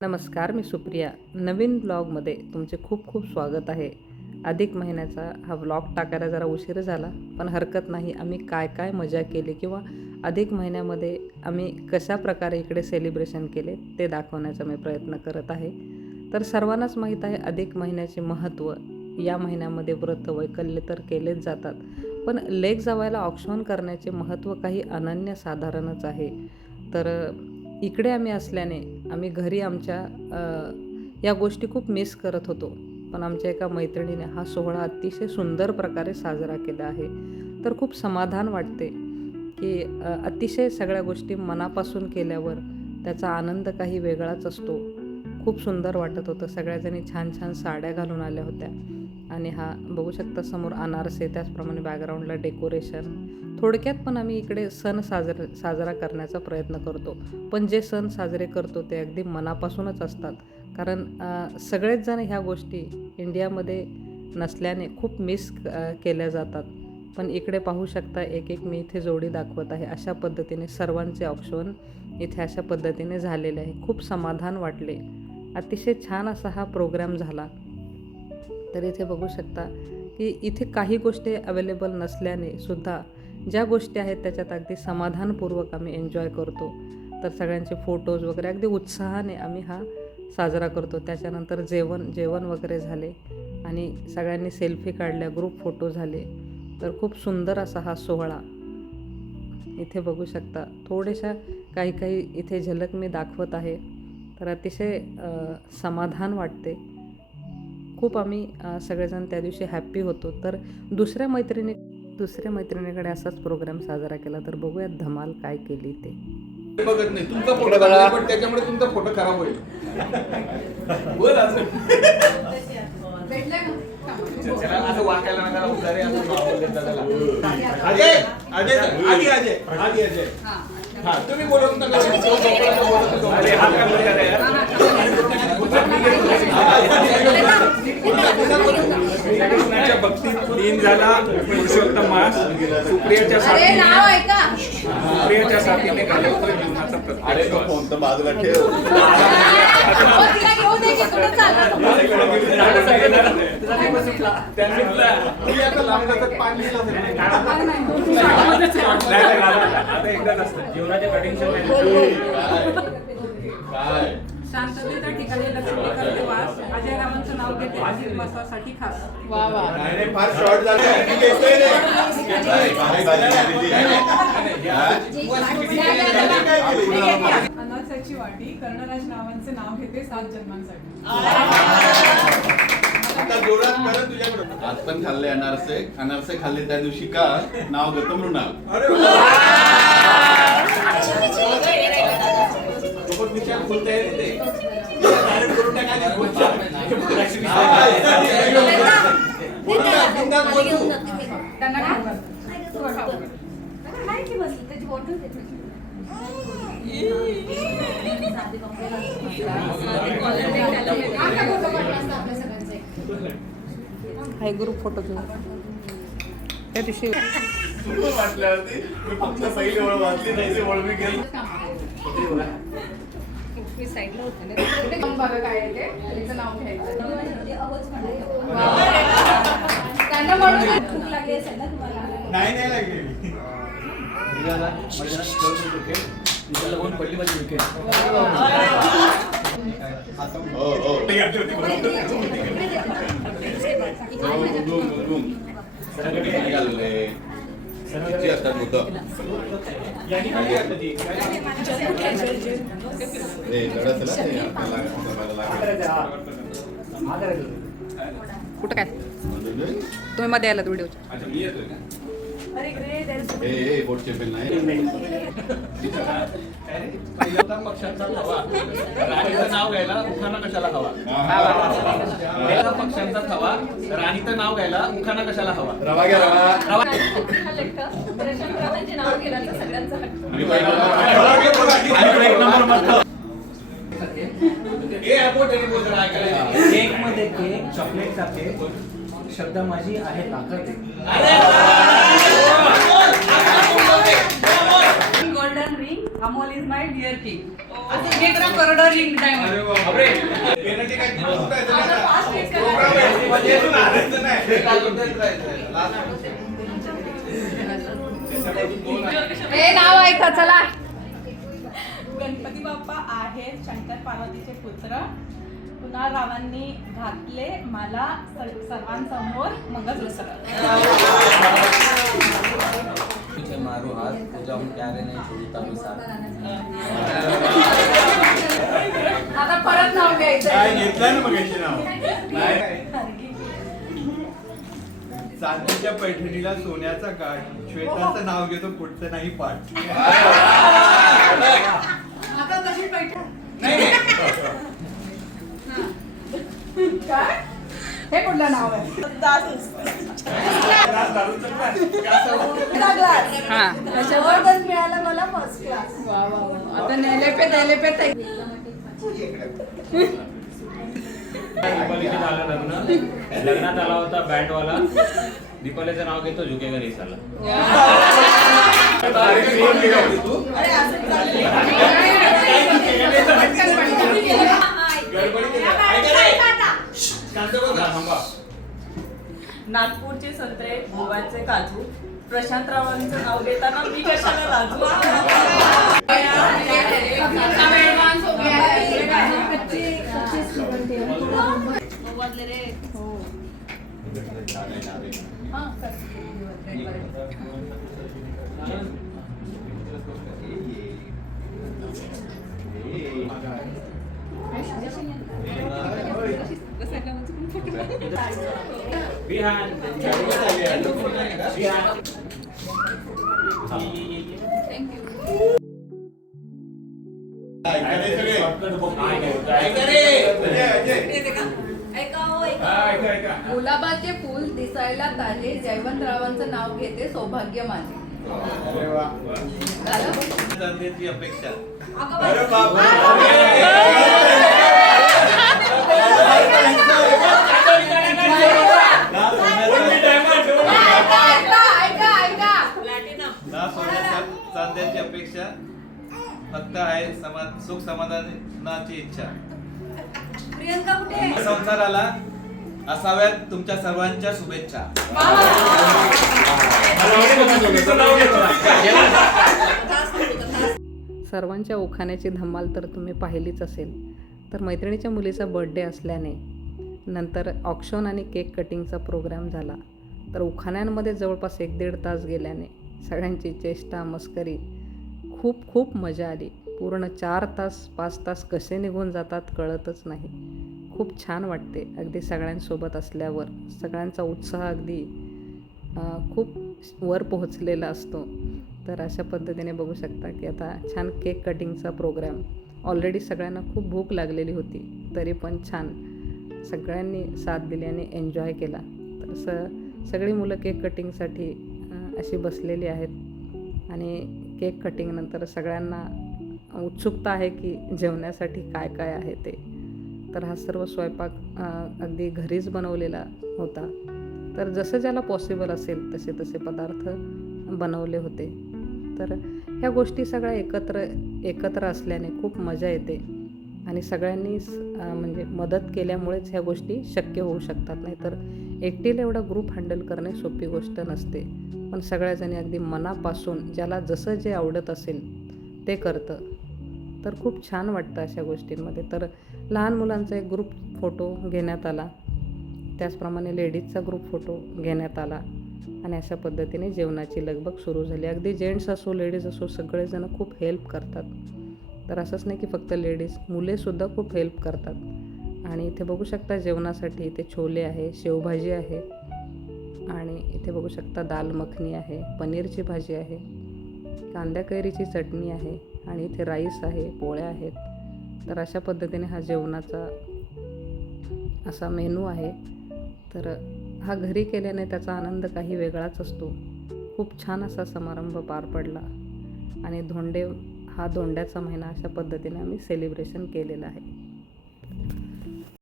नमस्कार, मी सुप्रिया. नवीन ब्लॉगमध्ये तुमचे खूप खूप स्वागत आहे. अधिक महिन्याचा हा ब्लॉग टाकायला जरा उशीर झाला, पण हरकत नाही. आम्ही काय काय मजा केली किंवा अधिक महिन्यामध्ये आम्ही कशाप्रकारे इकडे सेलिब्रेशन केले ते दाखवण्याचा मी प्रयत्न करत आहे. तर सर्वांनाच माहीत आहे अधिक महिन्याचे महत्त्व. या महिन्यामध्ये व्रत वैकल्य तर केलेच जातात, पण लेक जावयाला औक्षण करण्याचे महत्त्व काही अनन्यसाधारणच आहे. तर इकडे आम्ही असल्याने आम्ही घरी आमच्या या गोष्टी खूप मिस करत होतो. पण आमच्या एका मैत्रिणीने हा सोहळा अतिशय सुंदर प्रकारे साजरा केला आहे. तर खूप समाधान वाटते की अतिशय सगळ्या गोष्टी मनापासून केल्यावर त्याचा आनंद काही वेगळाच असतो. खूप सुंदर वाटत होतं. सगळ्याजणी छान छान साड्या घालून आल्या होत्या आणि हा बघू शकता समोर अनारसे, त्याचप्रमाणे बॅकग्राऊंडला डेकोरेशन. थोडक्यात पण आम्ही इकडे सण साजरा करण्याचा प्रयत्न करतो. पण जे सण साजरे करतो ते अगदी मनापासूनच असतात. कारण सगळेच जण ह्या गोष्टी इंडियामध्ये नसल्याने खूप मिस केल्या जातात. पण इकडे पाहू शकता एक मी इथे जोडी दाखवत आहे. अशा पद्धतीने सर्वांचे औक्षण इथे अशा पद्धतीने झालेले आहे. खूप समाधान वाटले. अतिशय छान असा हा प्रोग्राम झाला. तर इथे बघू शकता की इथे काही गोष्टी अवेलेबल नसल्याने सुद्धा ज्या गोष्टी आहेत त्याच्यात अगदी समाधानपूर्वक आम्ही एन्जॉय करतो. तर सगळ्यांचे फोटोज वगैरे अगदी उत्साहाने आम्ही हा साजरा करतो. त्याच्यानंतर जेवण वगैरे झाले आणि सगळ्यांनी सेल्फी काढल्या, ग्रुप फोटो झाले. तर खूप सुंदर असा हा सोहळा इथे बघू शकता. थोड्याशा काही इथे झलक मी दाखवत आहे. तर अतिशय समाधान वाटते. खूप आम्ही सगळेजण त्या दिवशी हॅप्पी होतो. तर दुसऱ्या मैत्रिणीकडे असाच प्रोग्राम साजरा केला. तर बघूयात धमाल काय केली ते. बघत नाही तुमचा फोटो बघा, पण त्याच्यामुळे तुमचा फोटो खराब होईल. वर असं असं वाकायला नका, उतारे असं नॉर्मल देता त्याला. अजय अजय आधी अजय आधी अजय हा तुम्ही बोलत नका. अरे हात का बंद करा यार. कृष्णाच्या भक्तीत लीन झाला पुरुषोत्तम मास. सुप्रियाच्या साथीने घालवतोय जीवनाचा प्रत्येक. अरे तो फोन तर बाजूला ठेव. जीवनाचे कंडिशन काय शांततेच्या ठिकाणी लक्ष्मी करते वास. अजय रावांचं नाव घेते अधिक मासासाठी खास. नाही फार शॉर्ट झालं. अनाथाची वाटी कर्णराज नावांचे नाव घेते 7 जन्मांसाठी. आता जोरात करत तुझ्याकडे. आज पण खाल्ले अनारसे खाल्ले त्या दिवशी का नाव घेतो मृणाल. हाय ग्रुप फोटो घेऊ. त्या दिवशी वाटल्यावरती मी फक्त पहिली ओळ वाचली, नाही ओळ मी गेली. मी साईडला होते ना. बघा काय आहे ते. त्याचं नाव घ्यायचं. त्यांना म्हणून भूक लागली असेल ना तुम्हाला. नाही लागली. हो हो निघाले किती असतात होतं. कुठं काय तुम्ही मध्ये आलात व्हिडिओच्या. अच्छा मी येतोय का? बोट चेपेल नाही. पहिल्यांदा पक्षांचा हवा. राणीचं नाव घ्यायला उखाणा कशाला हवा. पहिला पक्षांचा हवा. राणीचं नाव घ्यायला उखाणा कशाला हवा. रवा घ्या रवा. केक मध्ये केक, चॉकलेटचा केक, शब्द माझी आहे ताकद. Golden ring Amol is my dear king. असं हे करा करोडो रिंग टाइम. अरे बापरे. पेनाची काय दिवस उठायचं नाही का? प्रोग्राम आहे. म्हणजे इथून हारायचं नाही. हे लागून देत राहायचं. लास्ट. हे नाव ऐका चला. गणपती बाप्पा आहेत शंकर पार्वतीचे पुत्र. कुणाल रावांनी घातले मला सर्वांसमोर मंगळसूत्र. तुझे मारू हाथ तुझा हूँ प्यारे नहीं छोड़ता मैं साथ. आता परत नाव घ्यायचं. काय घेतलं ना मग याचे नाव. नाही. चांदीच्या पैठणीला सोन्याचा काठ श्वेताचं नाव घेतो पुढचं नाही पाठ. आता तशी पैठण. नाही. काय हे कुठलं नाव आहे? हां जबरदस्त मिळालं मला फर्स्ट क्लास. वा वा वा. आता नेले पे दीपालीचं झालं लग्न. लग्नात आला होता बँडवाला. दीपालीचं नाव घेतो झुकेगा नाही साला. अरे असं नागपूरचे संत्रे गोव्याचे काजू प्रशांत रावांचं नाव घेताना मी कशाला लाजू. गुलाबाचे फूल दिसायला ताजे जयवंतरावांचं नाव घेते सौभाग्य माझे. चांदीची अपेक्षा अरे बापरे. ना सोन्याच्या चांद्याची अपेक्षा फक्त आहे सुख समाधानाची इच्छा. प्रियंका कुठे? संसाराला असाव्यात तुमच्या सर्वांच्या शुभेच्छा. सर्वांच्या उखाण्याची धमाल तर तुम्ही पाहिलीच असेल. तर मैत्रिणीच्या मुलीचा बर्थडे असल्याने नंतर ऑक्शन आणि केक कटिंगचा प्रोग्राम झाला. तर उखाण्यांमध्ये जवळपास 1-1.5 तास गेल्याने सगळ्यांची चेष्टा मस्करी खूप खूप मजा आली. पूर्ण 4 तास 5 तास कसे निघून जातात कळतच नाही. खूप छान वाटते अगदी सगळ्यांसोबत असल्यावर. सगळ्यांचा उत्साह अगदी खूप वर पोहोचलेला असतो. तर अशा पद्धतीने बघू शकता की आता छान केक कटिंगचा प्रोग्राम. ऑलरेडी सगळ्यांना खूप भूक लागलेली होती तरी पण छान सगळ्यांनी साथ दिली आणि एन्जॉय केला. तर सगळी मुलं केक कटिंगसाठी अशी बसलेली आहेत आणि केक कटिंगनंतर सगळ्यांना उत्सुकता आहे की जेवण्यासाठी काय काय आहे ते. तर हा सर्व स्वयंपाक अगदी घरीच बनवलेला होता. तर जसं ज्याला पॉसिबल असेल तसे तसे पदार्थ बनवले होते. तर ह्या गोष्टी सगळ्या एकत्र असल्याने खूप मजा येते आणि सगळ्यांनी म्हणजे मदत केल्यामुळेच ह्या गोष्टी शक्य होऊ शकतात. नाही तर एकटीला एवढा ग्रुप हँडल करणे सोपी गोष्ट नसते. पण सगळ्याजणी अगदी मनापासून ज्याला जसं जे आवडत असेल ते करतं. तर खूप छान वाटतं अशा गोष्टींमध्ये. तर लहान मुलांचा एक ग्रुप फोटो घेण्यात आला. त्याचप्रमाणे लेडीजचा ग्रुप फोटो घेण्यात आला आणि अशा पद्धतीने जेवणाची लगबग सुरू झाली. अगदी जेंट्स असो लेडीज असो सगळेजण खूप हेल्प करतात. तर असंच नाही की फक्त लेडीज, मुलेसुद्धा खूप हेल्प करतात. आणि इथे बघू शकता जेवणासाठी इथे छोले आहे, शेवभाजी आहे आणि इथे बघू शकता दाल मखनी आहे, पनीरची भाजी आहे, कांद्या कैरीची चटणी आहे आणि इथे राईस आहे, पोळ्या आहेत. तर अशा पद्धतीने हा जेवणाचा असा मेनू आहे. तर हा घरी केल्याने त्याचा आनंद काही वेगळाच असतो. खूप छान असा समारंभ पार पडला आणि धोंड्याचा महिना अशा पद्धतीने आम्ही सेलिब्रेशन केलेलं आहे.